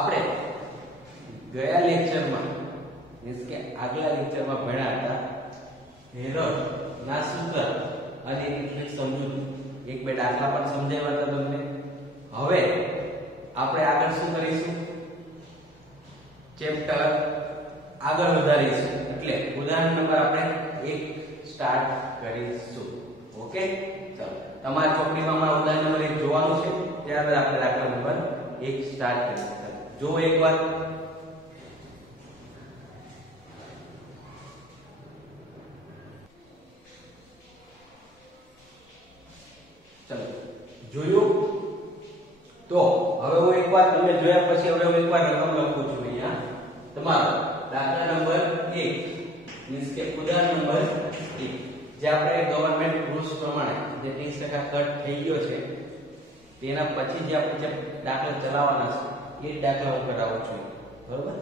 આપણે ગયા લેક્ચરમાં મીન્સ કે આગલા લેક્ચરમાં ભણ્યા હતા હેરોલ્ડના સૂત્ર અને કેટલીક સમજૂતી, એક બે દાખલા પણ સમજાવ્યા હતા તમને. હવે આપણે આગળ શું કરીશું? ચેપ્ટર આગળ વધારીશું, એટલે ઉદાહરણ નંબર આપણે 1 સ્ટાર્ટ કરીશું. ઓકે, ચલો તમારી ચોપડીમાં હમણાં ઉદાહરણ નંબર 1 જોવાનું છે, ત્યારબાદ આપણે દાખલા નંબર 1 સ્ટાર્ટ કરીશું. જો એકવાર ચલો જોયું તો હવે હું એકવાર તમે જોયા પછી હવે હું એકવાર રકમ લખું છું. અહીંયા તમારો દાખલા નંબર 1 મીન્સ કે ઉદાહરણ નંબર 1 જે આપણે ગવર્નમેન્ટ રૂલ્સ પ્રમાણે જે 30% કટ થઈ ગયો છે તેના પછી જે આપણે જે દાખલા ચલાવવાના છે એ દાખલા હું કરાવું છું. બરોબર?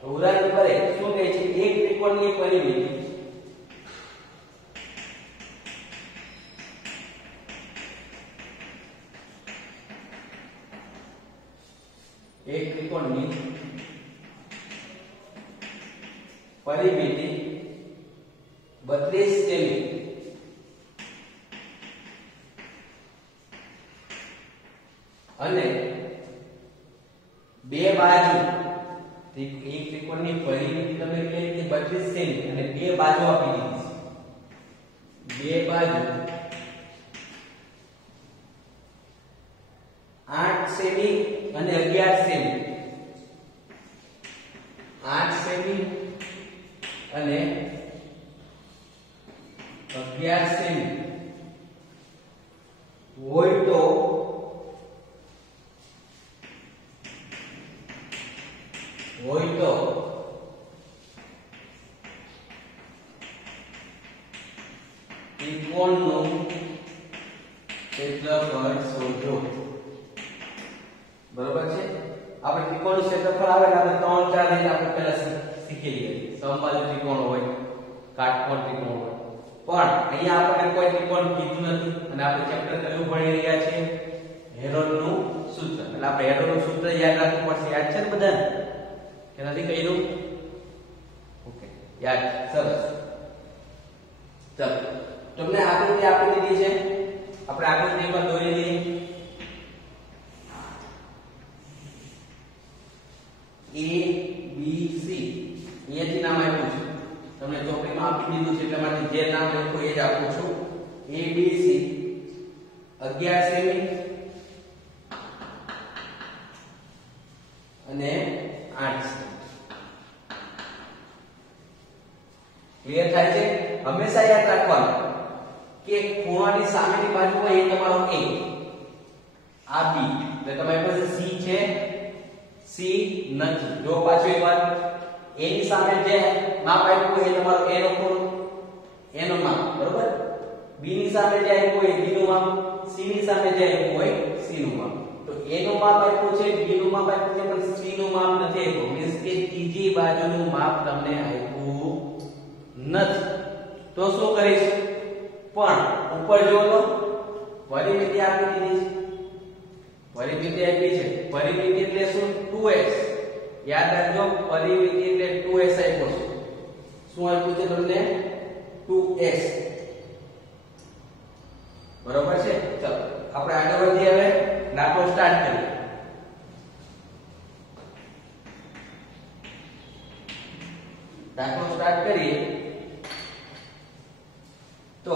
તો ઉદાહરણ નંબર 1 શું કહે છે? એક ત્રિકોણની પરિમિતિ એક ત્રિકોણની પરિમિતિ 32 સેમી અને બે બાજુ, એક ત્રિકોણની પરિમિતિ તમે કહી કે 32 સેમી અને બે બાજુ આપી દીધી છે. બે બાજુ 8 સેમી અને 11 સેમી, 8 સેમી અને 11 સેમી હોય તો ત્રિકોણનું ક્ષેત્રફળ શોધો. બરોબર છે? આપણે ત્રિકોણનું ક્ષેત્રફળ આવે એટલે આપણે 3 4 રીતે આપણે પહેલા શીખી લઈએ. સમબાજુ ત્રિકોણ હોય, કાટકોણ ત્રિકોણ હોય, પણ અહીંયા આપણને કોઈ ત્રિકોણ કીધું નથી અને આપણે ચેપ્ટર કયું ભણી રહ્યા છીએ? હેરોલ્ડનું સૂત્ર. એટલે આપણે હેરોલ્ડનું સૂત્ર યાદ રાખવું પડશે. યાદ છે ને બધાને? કે નથી કહ્યું? ઓકે, યાદ. સરસ. ચલો તમને આકૃતિ આપી દીધી છે, આપણે આકૃતિમાં દોરી લઈએ. A B C અહીંયાથી નામ આપ્યું છે, તમને ચોપડીમાં આપી દીધું છે, એટલે માટે જે નામ લખ્યું એ જ આપું છું. A B C 11 સેમી અને 8 સેમી. ક્લિયર થાય છે? હંમેશા યાદ રાખવાનું કે ખૂણાની સામેની બાજુ હોય એ તમારો A, આ B, એટલે તમારી પાસે C છે, C નથી. જો પાછું એકવાર A ની સામે જે માપ આપ્યું હોય એ તમારો A નો ખૂણો, A નું માપ. બરોબર? B ની સામે જે આપ્યું હોય B નું માપ, C ની સામે જે આપ્યું હોય C નું માપ. તો A નું માપ આપ્યું છે, B નું માપ આપ્યું છે, પણ C નું માપ નથી આપ્યું. મીન્સ કે ત્રીજી બાજુનું માપ તમને આપ્યું નથી. તો શું કરીશું? પણ ઉપર જો તો પરિમિતિ આપી દીધી છે, પરિમિતિ આપી છે. પરિમિતિ એટલે શું? 2x. યાદ રાખજો, પરિમિતિ એટલે 2x આપ્યો છે. શું આપ્યું છે તમને? 2x. બરોબર છે? ચલો આપણે આગળ વધીએ. હવે દાખલો સ્ટાર્ટ કરીએ. દાખલો સ્ટાર્ટ કરીએ તો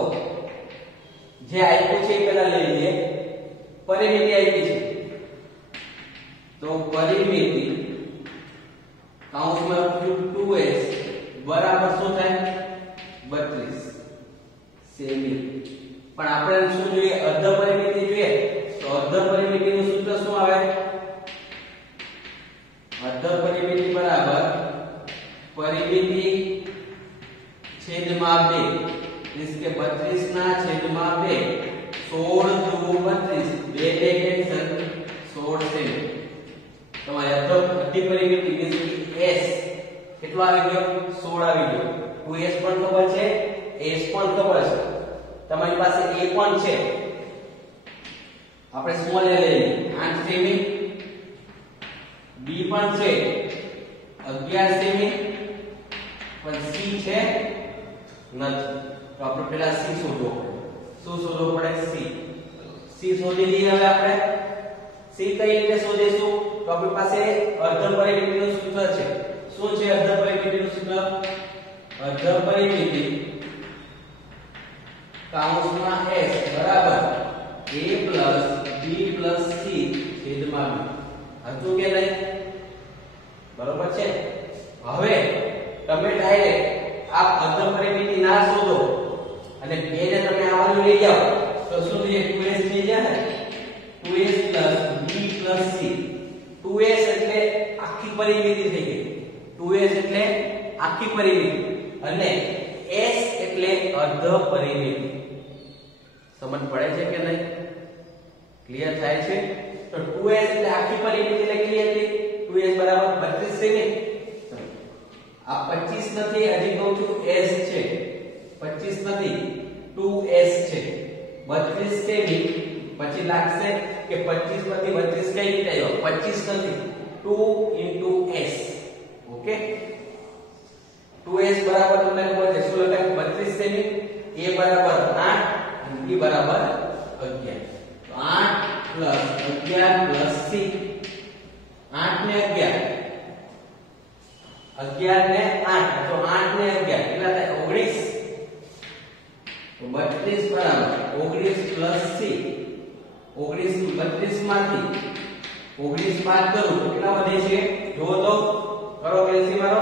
જે આપ્યું છે એ પહેલા લઈ લઈએ. પરિમિતિ આપી છે તો પરિમિતિ કૌંસમાં લખ્યું 2x બરાબર શું થાય? 32 સેમી. પણ આપણે શું જોઈએ? અર્ધ પરિમિતિ જોઈએ. તો અર્ધ પરિમિતિનું સૂત્ર શું આવે? અર્ધ પરિમિતિ બરાબર પરિમિતિ છેદમાં 2, मींस के 32 ના છેદમાં 2, 16 દુ 32, 2 કેન્સલ, 16 સેમી. તમારે અડધી પરિમિતિ મીન્સ કે s કેટલો આવી ગયો? 16 આવી ગયો. 2s પણ ખબર છે, s પણ ખબર છે, તમારી પાસે a પણ છે. આપણે સ્મોલ a લઈએ 8 સેમી પણ છે 11 સેમી પણ c છે નથી તો આપણે પહેલા c શોધવો પડે શું શોધવો પડે c શોધી લઈએ હવે આપણે c કઈ રીતે શોધીશું તો આપણી પાસે અર્ધ પરિમિતિનું સૂત્ર છે શું છે અર્ધ પરિમિતિનું સૂત્ર અર્ધ પરિમિતિ કાઉન્સમાં s બરાબર a b c છેદમાં b હતું કે નહીં બરોબર છે હવે તમે ડાયરેક્ટ આ અર્ધ પરિમિતિ ના શોધો અને બે ને તમે આ બાજુ લઈ જાઓ તો શું થશે 2s થઈ જાય ને 2s b c 2s એટલે આખી પરિમિતિ થઈ ગઈ 2s એટલે આખી પરિમિતિ અને s એટલે અર્ધ પરિમિતિ સમજ પડે છે કે નહીં ક્લિયર થાય છે તો 2s એટલે આખી પરિમિતિ લખી હતી 2s બરાબર 32 સેમી આ 25 નથી હજી કહું છું s છે 25 નથી 2s છે 32 સેમી પછી લાગશે કે 25 માંથી 32 કઈ રીતે આવ્યો 25 નથી 2 s ઓકે 2s બરાબર તમને ખબર છે શું લખાય 32 સેમી a બરાબર 8 અને b બરાબર 11 તો 8 11 c 8 ને 11 11 ને 8 તો 8 ને 11 કેટલા થાય 19 તો 32 બરાબર 19 c 19 32 માંથી 19 બાદ કરું તો કેટલા વધે છે જુઓ તો કરો કેલ્સી મારો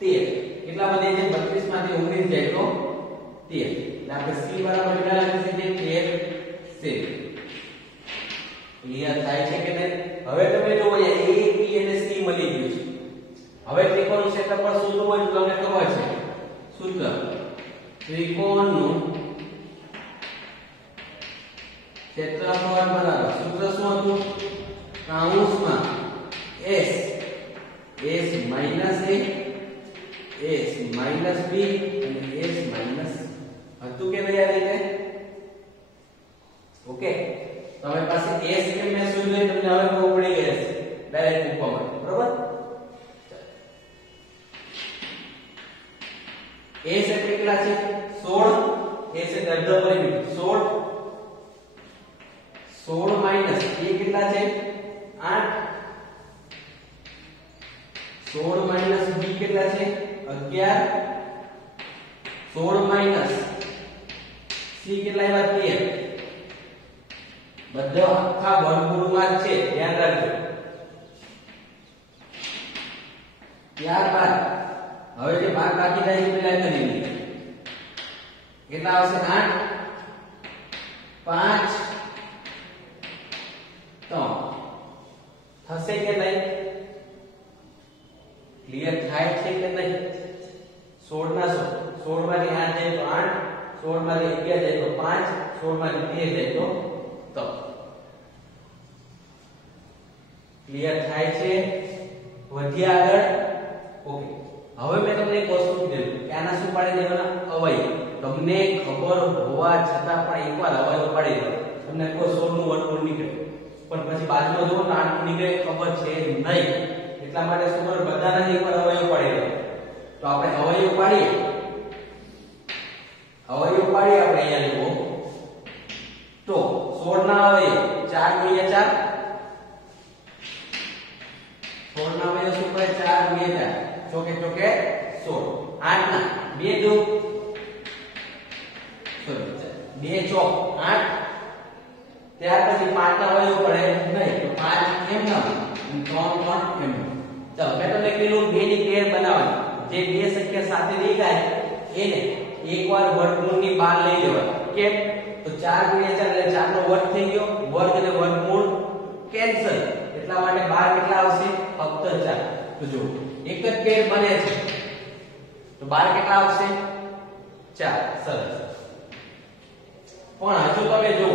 13 કેટલા વધે છે 32 માંથી 19 જાય તો 13 એટલે આપણે c બરાબર કેટલા લખી શકીએ 13 સેમી ક્લિયર થાય છે કે નહીં હવે તમે જો a b અને c મળી ગયું છે હવે ત્રિકોણનું ક્ષેત્રફળ શોધવું હોય તો તમને ખબર છે સૂત્ર ત્રિકોણનું ક્ષેત્રફળ બરાબર સૂત્ર શું હતું કાઉન્સમાં s minus a s minus b અને s માઈનસ હતું કે નહીં આ રીતે ઓકે તમારી પાસે s કેમ મેં શોધ્યું તમને હવે ખબર પડી ગઈ હશે ડાયરેક્ટ મૂકવા માટે બરોબર s એટલે કેટલા છે 16 s એટલે અર્ધ પરિમિતિ 16 માઈનસ a કેટલા છે 8 16 માઈનસ b કેટલા છે 11 16 માઈનસ c કેટલા આવ્યા 13 બધા આખા વર્ગમૂળમાં છે ધ્યાન રાખજો ત્યારબાદ હવે જે ભાગ બાકી થાય છે પેલા કરી લઈએ કેટલા આવશે 8 5 3 થશે કે નહીં ક્લિયર થાય છે કે નહીં 16 ના 16 માંથી 8 જાય તો 8 16 માંથી 11 જાય તો 5 16 માંથી 13 જાય તો 3 ક્લિયર થાય છે વધ્યા આગળ ઓકે હવે મેં તમને એક વસ્તુ કીધું કે આના શું પાડી દેવાના અવયવ તમને ખબર હોવા છતાં પણ એકવાર અવયવ પાડી દો તમને કોઈ 16 નું વર્ગમૂળ નીકળે પણ પછી બાજુમાં જો 8 નું નીકળે ખબર છે નહીં એટલા માટે શું કરો બધાના એકવાર અવયવ પાડી દો તો આપણે અવયવ પાડીએ આપણે અહીંયા લીધો તો 16 ના અવયવ 4 ગુણ્યા 4 16 ના અવયવ શું કરે 4 ગુણ્યા 4 ચોકે ચોકે 16 8 ના 2 દો સોરી 2 ચોક 8 ત્યાર પછી 5 ના અવયવ પડે નહીં તો 5 એમ ના 3 એમ ચાલો મેં તમને કીધું 2 ની પેર બનાવવાની જે બે સંખ્યા સાથે દેખાય એને એકવાર વર્ગમૂળની બહાર લઈ લેવાય કેમ તો 4 ગુણ્યા 4 એટલે 4 નો વર્ગ થઈ ગયો વર્ગ અને વર્ગમૂળ કેન્સલ એટલા માટે બહાર કેટલા આવશે ફક્ત 4 તો જો એક જ પેર બને છે તો બહાર કેટલા આવશે 4 સરસ પણ હજુ તમે જો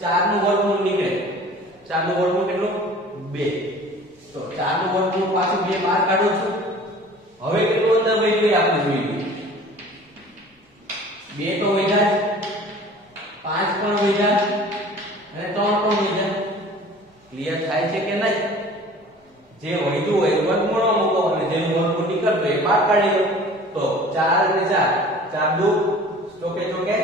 4 નું વર્ગમૂળ નીકળે 4 નું વર્ગમૂળ કેટલું 2 તો 4 નું વર્ગમૂળ પાછું 2 બહાર કાઢો છો હવે કેટલું અંદર વહી ગયું આપણે જોઈ લઈએ 4 4 દુ ચોકે ચોકે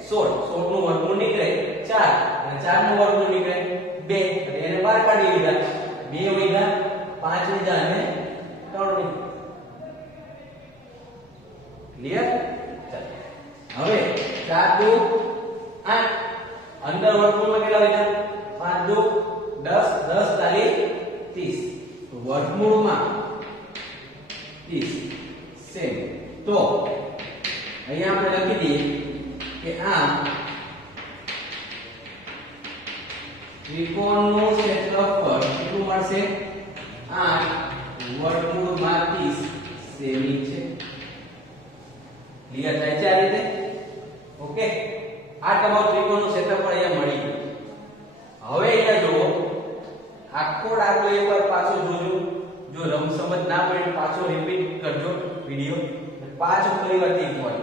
16 16 નું વર્ગમૂળ નીકળે 4 અને 4 નું વર્ગમૂળ નીકળે 2 એટલે એને બહાર કાઢી લીધા 2 વૈધા 5 વૈધા અને 3 વૈધા ક્લિયર હવે 4 દુ 8 અંદર વર્ગમૂળમાં કેટલા વૈધા 5 દુ 10 10 તાલી 30 વર્ગમૂળમાં 30 સેમ તો અહીંયા આપણે લખી દઈએ કે આ ત્રિકોણનું ક્ષેત્રફળ કેટલું મળશે 8 વર્ગમૂળમાં 30 સેમી છે ક્લિયર થાય છે આ રીતે ઓકે આ તમારું ત્રિકોણનું ક્ષેત્રફળ અહીંયા મળી ગયું હવે અહીંયા જુઓ આખો દાખલો એકવાર પાછો જોજો જો સમજ ના પડે પાછો રિપીટ કરજો વિડિયો પાછો ફરીવાર ઠીક હોય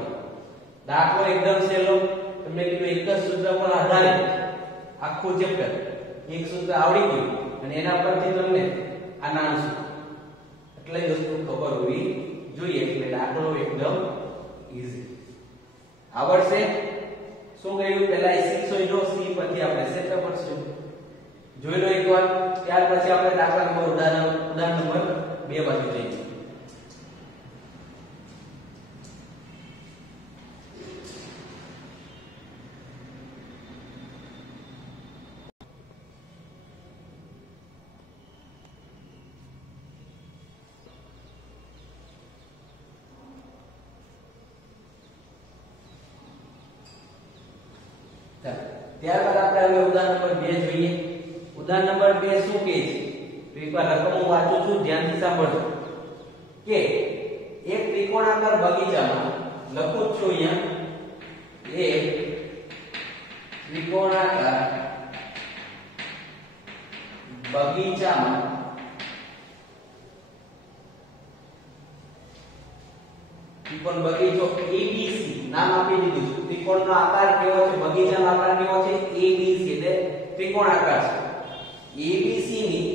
દાખલો એકદમ સહેલો તમને કીધું એક જ સૂત્ર પર આધારિત આખું ચેપ્ટર એક સૂત્ર આવડી ગયું અને એના પરથી તમને આ નાનું સૂત્ર એટલે જ વસ્તુ ખબર હોવી જોઈએ એટલે દાખલો એકદમ ઈઝી આવડશે શું કહ્યું પહેલા એ શીખશો જો સી પછી આપણે ક્ષેત્રફળ શું જોઈ લો એકવાર ત્યાર પછી આપણે દાખલા નંબર ઉદાહરણ નંબર 2 બાજુ જઈશું ત્યારબાદ આપણે હવે ઉદાહરણ નંબર 2 જોઈએ ઉદાહરણ નંબર 2 શું કહે છે તો એકવાર રકમો વાંચું છું ધ્યાનથી સાંભળજો કે એક ત્રિકોણાકાર બગીચામાં લખું છું અહીંયા એક ત્રિકોણાકાર બગીચામાં ત્રિકોણ બગીચો ABC નામ આપી દીધું છે ત્રિકોણનો આકાર કેવો છે બગીચાનો આકાર કેવો છે ABC એટલે ત્રિકોણાકાર છે ABC ની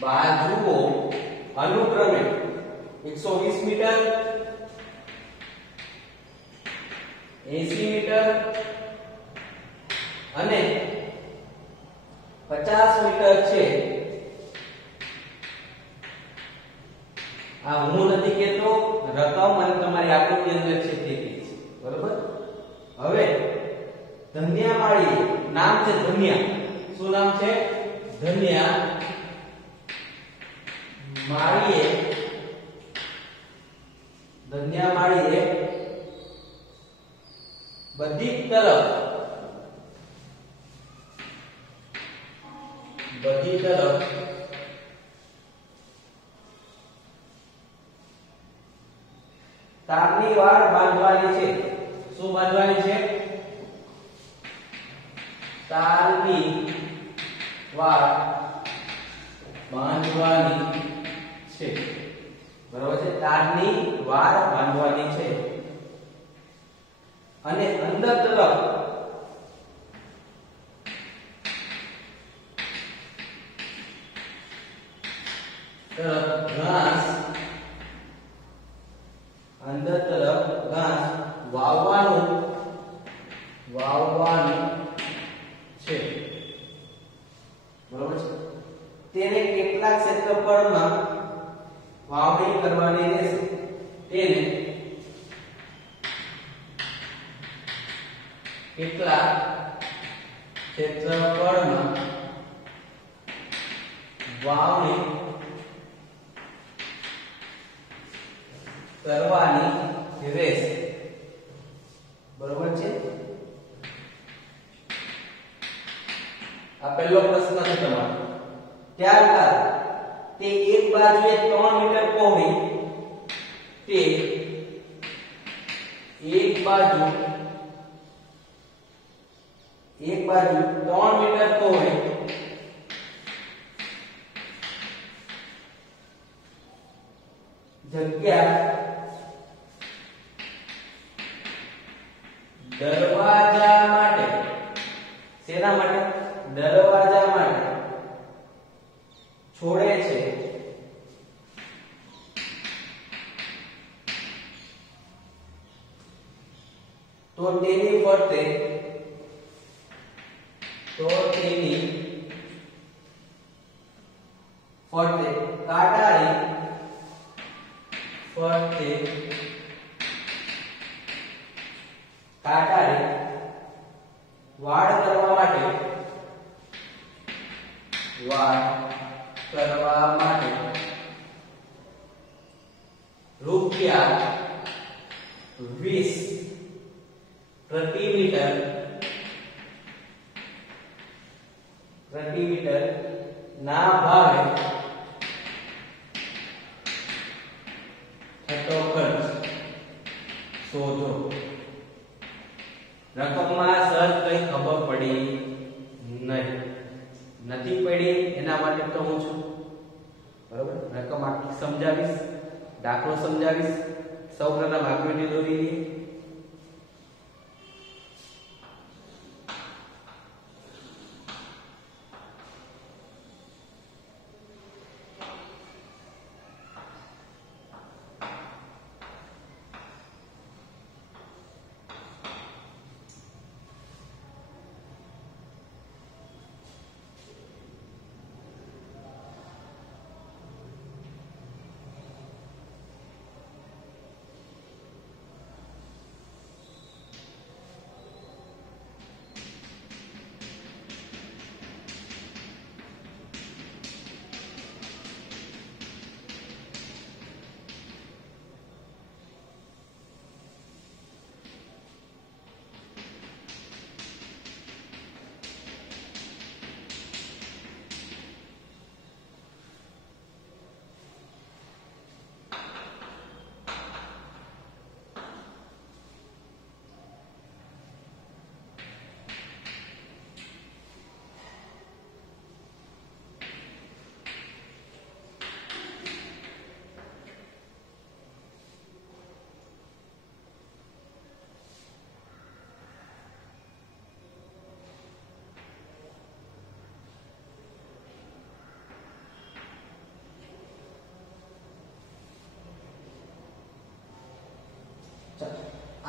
બાજુઓ અનુક્રમે 120 મીટર 80 મીટર અને 50 મીટર છે આ હું નથી કહેતો રકમ અને તમારી આકૃતિ અંદર છે તે છે બરોબર હવે ધન્યામાળી નામ છે ધન્યા શું નામ છે ધન્યા માળીએ બધી તરફ તારની વાડ બાંધવાની છે શું બાંધવાની છે તારની વાડ બાંધવાની છે બરાબર છે તારની વાડ બાંધવાની છે અને અંદર તરફ ઘાસ અંદર તરફ ઘાસ વાવવાનું છે બરાબર છે તેને કેટલા ક્ષેત્રફળમાં વાવણી કરવાની રહેશે તેને કેટલા ક્ષેત્રફળમાં વાવણી કરવાની રહેશે બરોબર છે આ પહેલો પ્રશ્ન છે તમારો ત્યારબાદ તે એક બાજુએ 3 મીટર પહોળી તે એક બાજુ 3 મીટર પહોળી જગ્યા દરવાજા માટે શેના માટે દરવાજા માટે છોડે છે તો તેની ફરતે કાંટાળી વાડ કરવા માટે રૂપિયા 20 પ્રતિ મીટર ના ભાવે થતો ખર્ચ શોધો. રકમમાં સર કઈ ખબર પડી નથી પડી એના માટે તો હું છું, બરોબર. રકમ આખી સમજાવીશ, દાખલો સમજાવીશ. સૌપ્રથમ આકૃતિ દોરી લઈએ.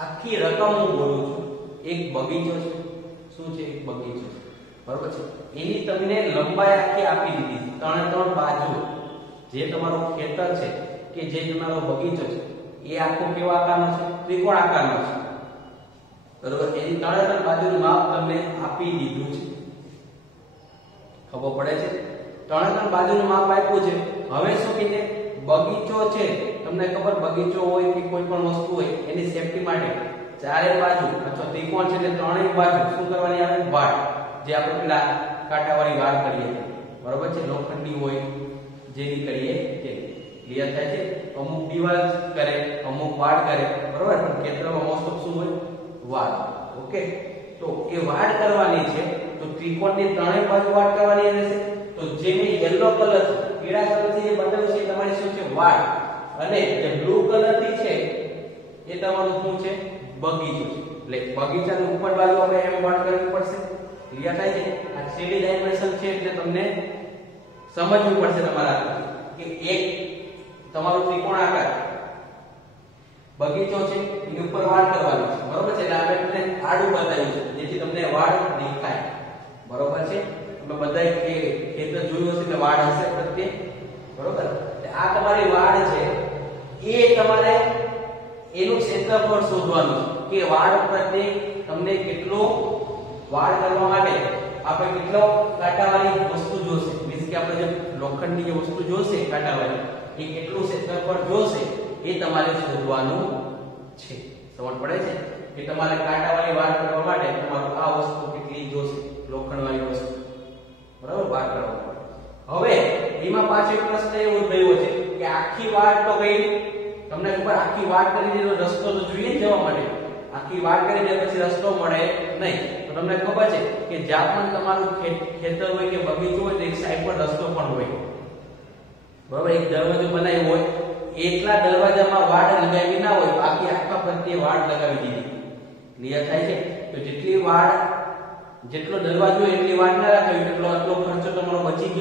આખી રકમ હું બોલું છું. એક બગીચો છે. શું છે? એક બગીચો છે, બરોબર છે. એની તમને લંબાઈ આખી આપી દીધી છે. 3 બાજુ જે તમારો ખેતર છે કે જે તમારો બગીચો છે એ આખો કેવા આકારનો છે? ત્રિકોણ આકારનો છે, બરોબર. એની 3 બાજુનું માપ તમને આપી દીધું છે. ખબર પડે છે? 3 બાજુનું માપ આપ્યું છે. હવે શું કીધે? બગીચો છે, તમને ખબર બગીચો હોય કે કોઈ પણ વસ્તુ હોય એની સેફટી માટે ચારે બાજુ અથવા ત્રિકોણ છે એટલે ત્રણેય બાજુ શું કરવાની આવે? વાડ. જે આપણે પેલા કાંટાવાળી વાડ કરીએ, બરોબર છે. લોખંડની હોય જેની કરીએ તે. ક્લિયર થાય છે? અમુક દિવાલ કરે, અમુક વાડ કરે, બરોબર. પણ ખેતરમાં મોસ્ટ ઓફ શું હોય? વાડ. ઓકે. તો એ વાડ કરવાની છે તો ત્રિકોણની ત્રણેય બાજુ વાડ કરવાની રહેશે. તો જે મેં યલો કલર પીળા કલરથી જે બતાવ્યું છે એ તમારી શું છે? વાડ. અને જે બ્લુ કલરથી છે એ તમારું શું છે? બગીચો છે. એટલે બગીચાની ઉપર બાજુ આપણે એમ વાડ કરવી પડશે. ક્લિયર થાય છે? આ 3D ડાયમેન્શન છે એટલે તમને સમજવું પડશે તમારા કે એક તમારો ત્રિકોણ આકાર બગીચો છે એની ઉપર વાડ કરવાની છે, બરોબર છે. એટલે આપણે તમને આડું બતાવ્યું છે જેથી તમને વાડ દેખાય, બરોબર છે. તમે બધાય કે ખેતર જોયું હશે એટલે વાડ હશે પ્રત્યે, બરોબર. આ તમારી વાડ છે એ તમારે એનું ક્ષેત્રફળ શોધવાનું છે કે વાડ પ્રત્યે તમને કેટલો વાડ કરવા માટે આપણે કેટલો કાંટાવાળી વસ્તુ જોશે. મીન્સ કે આપણે જે લોખંડની જે વસ્તુ જોશે કાંટાવાળી એ કેટલું ક્ષેત્રફળ જોશે એ તમારે શોધવાનું છે. સમજ પડે છે? કે તમારે કાંટાવાળી વાડ કરવા માટે તમારું આ વસ્તુ કેટલી જોશે? લોખંડવાળી વસ્તુ, બરાબર. વાડ કરવા માટે હવે એમાં પાછો એક પ્રશ્ન એવો થયો છે કે આખી વાડ તો કઈ તમને ખબર આખી વાડ કરી દેલો રસ્તો તો જોઈએ જવા માટે. આખી વાડ કરી દે પછી રસ્તો મળે નહીં. તો તમને ખબર છે કે જ્યાં પણ તમારું ખેતર હોય કે બગીચો હોય તો એક સાઈડ પર રસ્તો પણ હોય, બરાબર. એક દરવાજો બનાવ્યો હોય એટલા દરવાજામાં વાડ લગાવી ના હોય બાકી આખા પ્રત્યે વાડ લગાવી દીધી. ક્લિયર થાય છે? તો જેટલી વાડ જેટલો દરવાજો એટલી વાડ ના રાખવી એટલો આટલો ખર્ચો તમારો બચી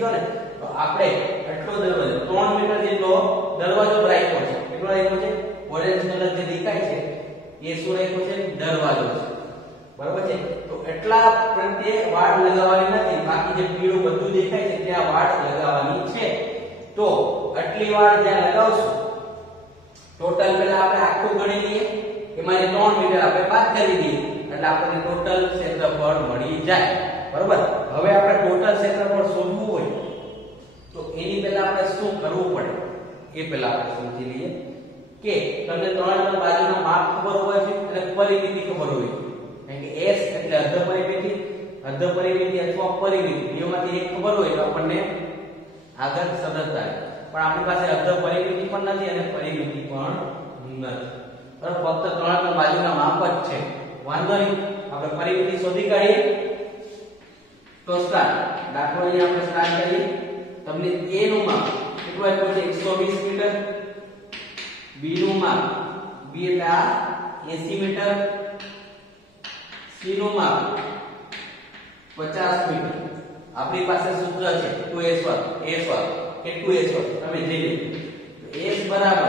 ગયો ને. તો આપણે આટલો દરવાજો 3 મીટર જેટલો દરવાજો રાખ્યો છે. કેટલો રાખ્યો છે? ઓરેન્જ કલર જે દેખાય છે એ શું રાખ્યું છે? દરવાજો છે, બરાબર છે. તો એટલા પ્રત્યે વાડ લગાવવાની નથી, બાકી જે પીળું બધું દેખાય છે ત્યાં વાડ લગાવવાની છે. તો આટલી વાડ જ્યાં લગાવશું, ટોટલ પહેલા આપણે આખું ગણી લઈએ, એમાં 3 મીટર આપણે બાદ કરી દઈએ એટલે આપણને ટોટલ ક્ષેત્રફળ મળી જાય, બરાબર. હવે આપણે ટોટલ ક્ષેત્રફળ શોધવું હોય તો એની પહેલા આપણે શું કરવું પડે એ પહેલા આપણે સમજી લઈએ કે તમને ત્રણ બાજુના માપ ખબર હોય છે અને પરિમિતિ ખબર હોય છે. કારણ કે s એટલે અર્ધ પરિમિતિ અથવા પરિમિતિ બેમાંથી એક ખબર હોય તો આપણને આગળ સરળતા રહે. પણ આપણી પાસે અર્ધ પરિમિતિ પણ નથી અને પરિમિતિ પણ નથી, બરાબર. ફક્ત ત્રણ બાજુના માપ જ છે, વાંધો નહીં. આપણે પરિમિતિ શોધી કાઢીએ. તો સ્ટાર્ટ દાખલો અહીંયા આપણે સ્ટાર્ટ કરીએ. તમને a નું માપ કેટલું આપ્યું છે? 120 મીટર. b નું માપ b એટલે આ 80 મીટર. c નું માપ 50 મીટર. આપણી પાસે સૂત્ર છે 2s1 કે 2s1 તમે જોઈ લો. s બરાબર a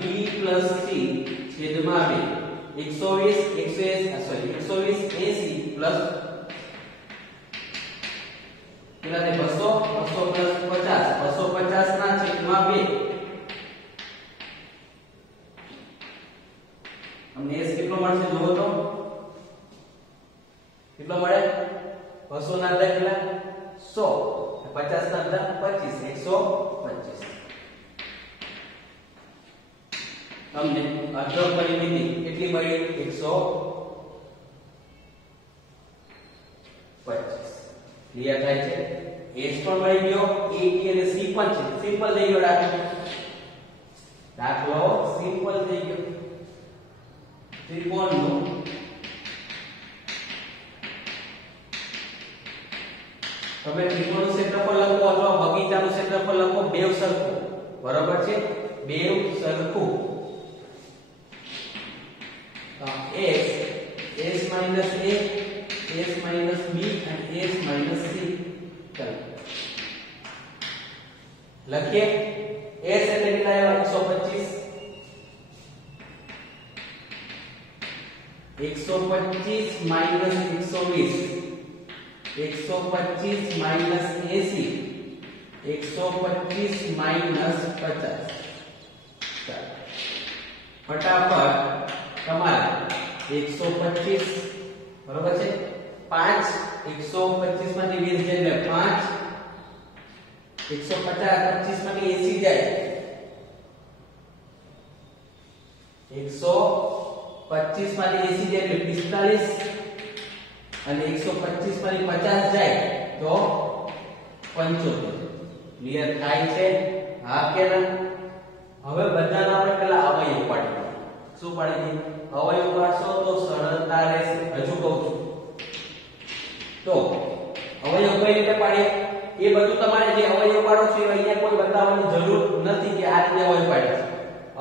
b c છેદમાં 2 120 80 પ્લસ કેટલા થાય? 200 પ્લસ 50 250 ના છેદમાં 2. અમને s કેટલો મળશે જોવો તો? કેટલો મળે? 200 ના અંદર કેટલા? 100. 50 ના અંદર 25 125. તમને અર્ધ પરિમિતિ કેટલી મળી? 125. ક્લિયર થાય છે? s પણ મળી ગયો, a b અને c પણ છે. સિમ્પલ થઈ ગયો દાખલો સિમ્પલ થઈ ગયો. ત્રિકોણનું તમે ત્રિકોણનું ક્ષેત્રફળ લખો અથવા બગીચાનું ક્ષેત્રફળ લખો, બેવ સરખું, બરાબર છે? બેવ સરખું. s minus a, s minus b અને s minus c. ચાલો લખીએ. s એટલે કેટલા આવ્યા? 125 minus 120, 125 minus 80, 125 minus 50. ચાલો ફટાફટ તમારે 125 બરોબર છે? 5 125 માંથી 20 જાય એટલે 5 150 25 માંથી 80 જાય 125 માંથી 80 જાય એટલે 45 અને 125 માંથી 50 જાય તો 75. ક્લિયર થાય છે? હા કે ના? હવે બધાના આપણે પેલા અવયવ પાડીએ. શું પાડીએ? અવયવ પાડશો તો સરળતા રહેશે. હજુ કહું છું. તો અવયવ કઈ રીતે પાડીએ એ બધું તમારે જે અવયવ પાડો છો એ અહીંયા કોઈ બતાવવાની જરૂર નથી કે આ રીતે અવયવ પાડ્યા છે.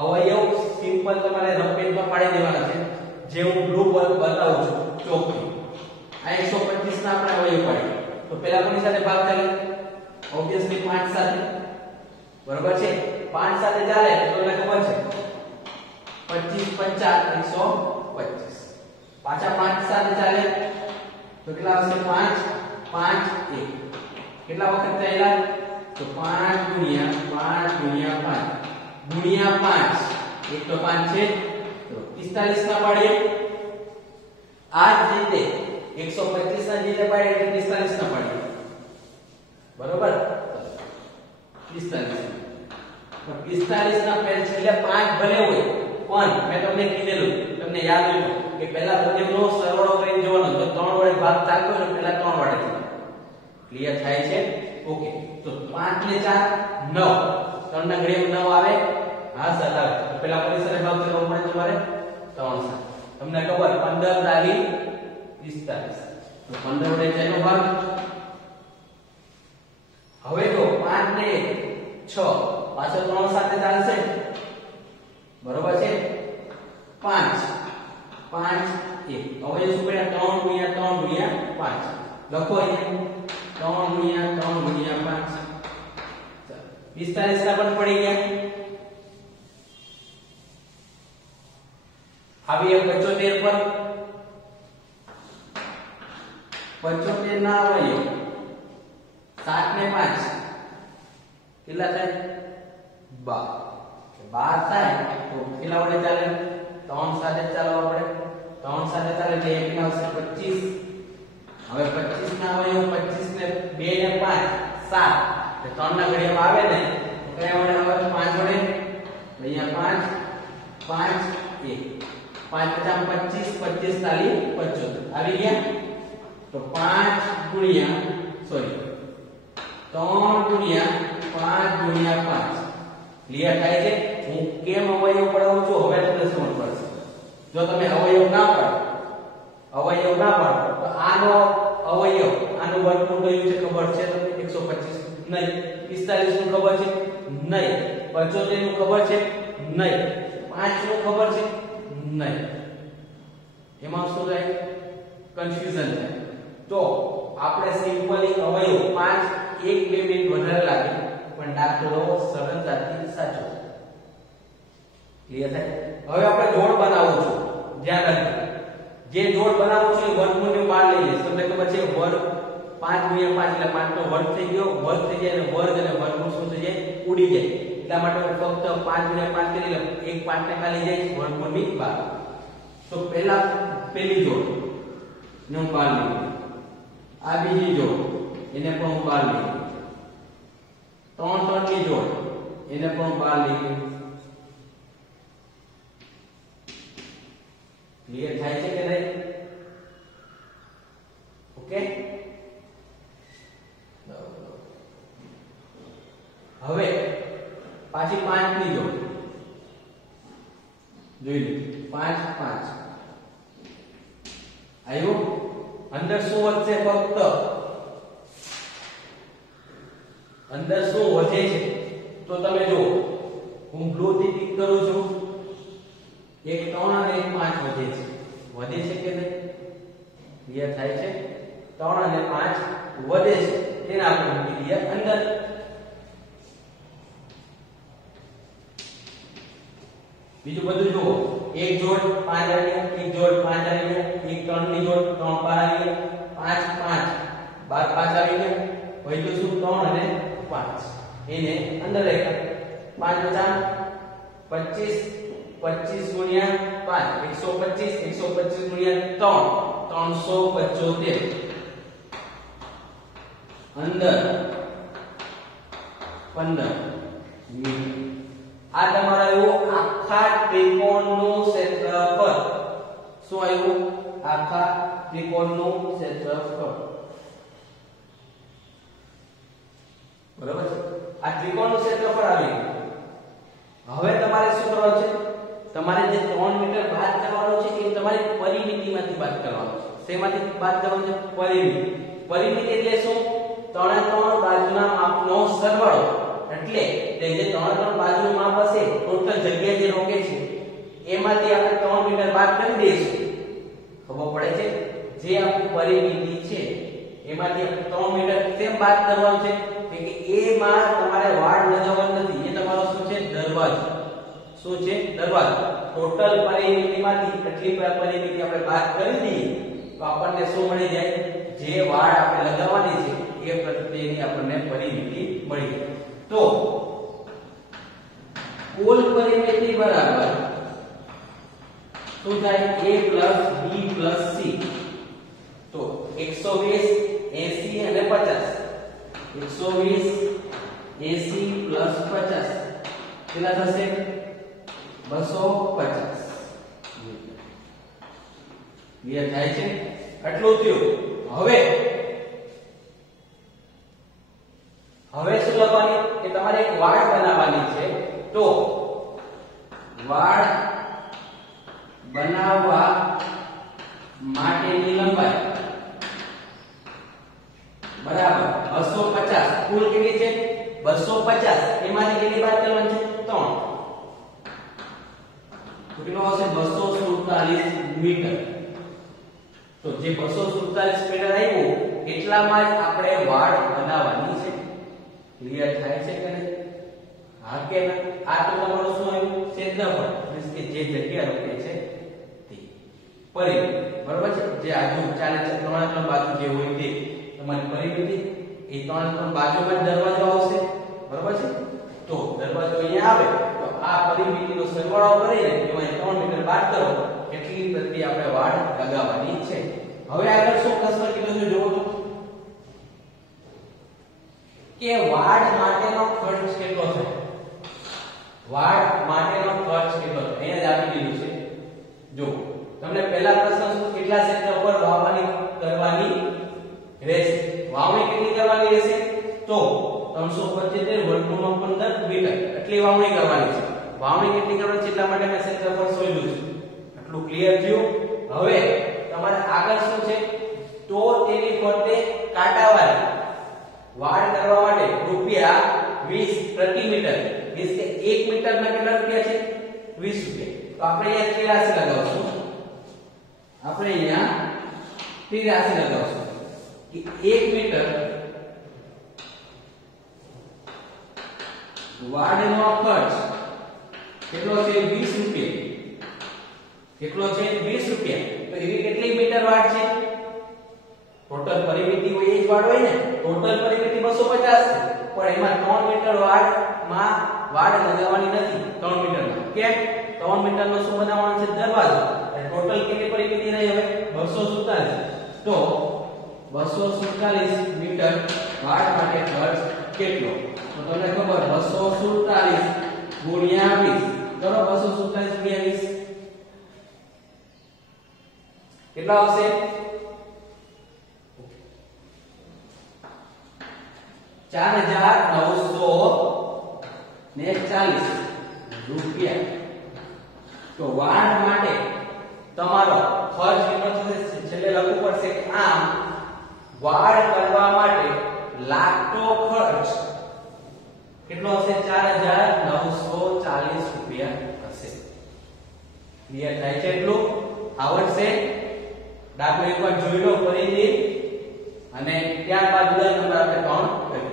અવયવ સિમ્પલ તમારે રફ પેજમાં પાડી દેવાના છે, જે હું બ્લુ બતાવું છું ચોકથી. આ 125 ના આપણે અવયવ પાડીએ તો પહેલા કોની સાથે ભાગ ચાલે? ઓબ્વિયસલી 5 સાથે, બરાબર છે? 5 સાથે ચાલે તો તમને ખબર છે 25 50 125. પાછા 5 સાથે ચાલે તો કેટલા આવશે? 5 5 1. કેટલા વખત ચાલ્યા? તો 5 ગુણ્યા 5 એક તો 5 છે તો 45 ના પાડીએ. આ જ રીતે 125 ના રીતે પાડીએ એટલે 45 ના પાડીએ, બરોબર? 45 તો 45 ના પેર છેલ્લે 5 ભલે હોય પણ મેં તમને કીધેલું, તમને યાદ હોય કે પહેલા બંનેનો સરવાળો કરીને જોવાનો, તો 3 વડે ભાગ ચાલતો હોય તો પહેલા 3 વડે થાય. ક્લિયર થાય છે? ઓકે. તો 5 ને 4 9, 3 ના ઘડીએ 9 આવે. હા સર આવે. તો પહેલા કોની સાથે ભાગ કરવો પડે તમારે? 3 સાથે. તમને ખબર 15 તાલી 45. તો 15 વડે તેનો ભાગ. હવે જો 5 ને 6 પાછો 3 સાથે ચાલશે, બરોબર છે? 5 5 1. હવે શું પડ્યા? 3 ગુણ્યા 3 ગુણ્યા 5 લખો અહીંયા 3 ગુણ્યા 3 ગુણ્યા 5. 45 ના પણ પડી ગયા. આવીએ 75 પર 75 ના અવયવ 7 ને 5 કેટલા થાય 12 12 થાય તો કેટલા વડે ચાલે 3 સાથે ચાલો આપણે 3 સાથે ચાલે એટલે એક ના આવશે 25 હવે 25 ના અવયવ 25 ને 2 ને 5 7 તો 3 ના ઘડિયામાં આવે ને કયા વડે આવે 5 વડે અહીંયા 5 5 1 5 25 25 તાલી 75 આવી ગયા તો 5 ગુણ્યા સોરી 3 ગુણ્યા 5 ગુણ્યા 5 ક્લિયર થાય છે હું કેમ અવયવ પડાવું છું હવે તમને સમજ પડશે જો તમે અવયવ ના પાડો તો આનો અવયવ આનું વર્ગમૂળ કયું છે ખબર છે તમને 125 નહીં 45 નું ખબર છે નહીં 75 નું ખબર છે નહીં 5 નું ખબર છે નહીં એમાં શું થાય કન્ફ્યુઝન થાય તો આપણે સિમ્પલી અવયવ 5 1-2 મિનિટ વધારે લાગે પણ દાખલો સરળતાથી સાચો ક્લિયર થાય હવે આપણે જોડ બનાવવું છે ધ્યાન રાખજો જે જોડ બનાવવું છે વર્ગમૂળને બહાર લઈ લઈશ તમને ખબર છે વર્ગ 5 ગુણ્યા 5 એટલે 5 નો વર્ગ થઈ ગયો વર્ગ થઈ જાય અને વર્ગ અને વર્ગમૂળ શું થઈ જાય ઉડી જાય એટલા માટે હું ફક્ત 5 ગુણ્યા 5 કરી લઉં એક 5 ને ખાલી જાય વર્ગમૂળની બહાર તો પહેલી જોડ ને હું બહાર લઈ આ બીજી જોડ એને પણ હું બહાર લઈ 3 ની જોડ એને પણ બહાર લઈ ક્લિયર થાય છે કે નહીં ઓકે હવે પાછી 5 ની જોડ જોઈ લો 5 5 આવ્યો અંદર શું વધશે ફક્ત અંદર શું વધે છે તો તમે જો હું બ્લુ થી ટિક કરું છું એક 3 અને એક 5 વધે છે કે નહીં ક્લિયર થાય છે 3 અને 5 વધે છે તેને આપણે મૂકી દઈએ અંદર બીજું બધું જુઓ એક જોડ 5 આવી ગયા એક જોડ 5 આવી ગયા એક 3 ની જોડ 3 બહાર આવી ગયા 5 5 12 5 આવી ગયા વધ્યું શું 3 અને 5 એને અંદર રાખ્યા 5 50 25 ગુણ્યા 5 125 ગુણ્યા 3 375 અંદર 15 મીટર આ તમારા એવું આખા ત્રિકોણનું ક્ષેત્રફળ શું આવ્યું આખા ત્રિકોણનું ક્ષેત્રફળ બરાબર છે આ ત્રિકોણનું ક્ષેત્રફળ આવી ગયું હવે તમારે શું કરવાનું છે તમારે જે 3 મીટર બાદ કરવાનો છે એ તમારી પરિમિતિમાંથી બાદ કરવાનો છે શેમાંથી બાદ કરવાનો છે પરિમિતિ એટલે શું 3 બાજુના માપનો સરવાળો એટલે તે જે 3 બાજુનું માપ હશે ટોટલ જગ્યા જે રોકે છે એમાંથી આપણે 3 મીટર બાદ કરી દઈશું ખબર પડે છે જે આપણી પરિમિતિ છે એમાંથી આપણે 3 મીટર કેમ બાદ કરવાનું છે કે એમાં તમારે વાડ લગાવવાનું નથી એ તમારો શું છે દરવાજો શું છે દરવાજો ટોટલ પરિમિતિમાંથી કેટલી પરિમિતિ આપણે બાદ કરી દઈએ તો આપણને શું મળી જાય જે વાડ આપણે લગાવવાની છે એ પ્રત્યેની આપણને પરિમિતિ મળી જાય તો કુલ પરિમિતિ બરાબર શું થાય a b c તો 120 80 અને 50 120 80 50 કેટલા થશે 250 ક્લિયર થાય છે આટલું થયું હવે શું લખવાની કે તમારે એક વાડ બનાવવાની છે તો વાડ બનાવવા માટેની લંબાઈ બરાબર 250 કુલ કેટલી છે 250 એમાંથી કેટલી બાદ કરવાની છે 3 તો કેટલો આવશે 247 મીટર તો જે 247 મીટર આવ્યું એટલામાં જ આપણે વાડ બનાવવાની છે ક્લિયર થાય છે કે નહીં હા કે આ તો તમારું શું આવ્યું ક્ષેત્રફળ મીન્સ કે જે જગ્યા રોકે છે પરિમિતિ બરોબર છે જે આજુ ચાલે છે ત્રણ બાજુ જે હોય તે તમારી પરિમિતિ એ ત્રણ બાજુમાં જ દરવાજો આવશે બરોબર છે તો દરવાજો અહીંયા આવે તો આ પરિમિતિનો સરવાળો કરીને એમાં 3 મીટર બાદ કરો કેટલી પ્રતિ આપણે વાડ લગાવવાની છે હવે આગળ શું પ્રશ્ન કીધો છે જોવો તો કે વાડ માટેનો ખર્ચ કેટલો છે વાડ માટેનો ખર્ચ કેટલો છે અહીંયા જ આપી દીધું છે જો તમને પહેલા પ્રશ્ન શું કેટલા ક્ષેત્ર પર વાવણી કરવાની રહેશે વાવણી કેટલી કરવાની રહેશે તો 375 વર્ગમૂળ 15 મીટર એટલી વાવણી કરવાની છે વાવણી કેટલી કરવાની છે એટલા માટે મેં ક્ષેત્રફળ શોધ્યું છે આટલું ક્લિયર થયું હવે તમારે આગળ શું છે તો તેની ફરતે કાંટાવાળી વાડ કરવા માટે રૂપિયા 20 પ્રતિ મીટર મીન્સ કે 1 મીટરના કેટલા રૂપિયા છે 20 રૂપિયા તો આપણે અહીંયા 83 લગાવશું આપણે અહીંયા 83 લગાવશું કે 1 મીટર વાડનો ખર્ચ કેટલો છે 20 રૂપિયા કેટલો છે 20 રૂપિયા તો એવી કેટલી મીટર વાડ છે ટોટલ પરિમિતિ હોય એ જ વાડ હોય ને ટોટલ પરિમિતિ 250 છે પણ એમાં 3 મીટર વાડમાં વાડ લગાવવાની નથી 3 મીટરમાં કેમ 3 મીટરનો શું બનાવવાનો છે દરવાજો એટલે ટોટલ કેટલી પરિમિતિ રહી હવે 247 તો 247 મીટર વાડ માટે ખર્ચ કેટલો તો તમને ખબર 247 ગુણ્યા 20 કરો 247 ગુણ્યા 20 કેટલા આવશે 4940 રૂપિયા તો વાડ માટે તમારો ખર્ચ કેટલો થશે છેલ્લે લખવું પડશે આમ વાડ કરવા માટે લાગતો ખર્ચ કેટલો હશે 4940 રૂપિયા હશે ક્લિયર થાય છે એટલું આવડશે દાખલો એકવાર જોઈ લો ફરીથી અને ત્યારબાદ ઉદાહરણ નંબર આપણે 3 કરીએ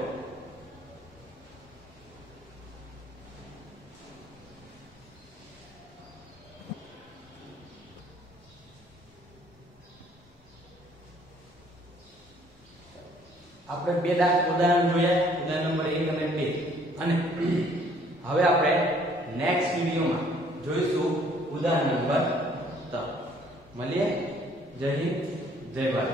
આપણે બે ઉદાહરણ જોયા ઉદાહરણ નંબર 1 અને 2 અને હવે આપણે નેક્સ્ટ વિડિયોમાં જોઈશું ઉદાહરણ નંબર 3 મળીએ જય હિન્દ જય ભારત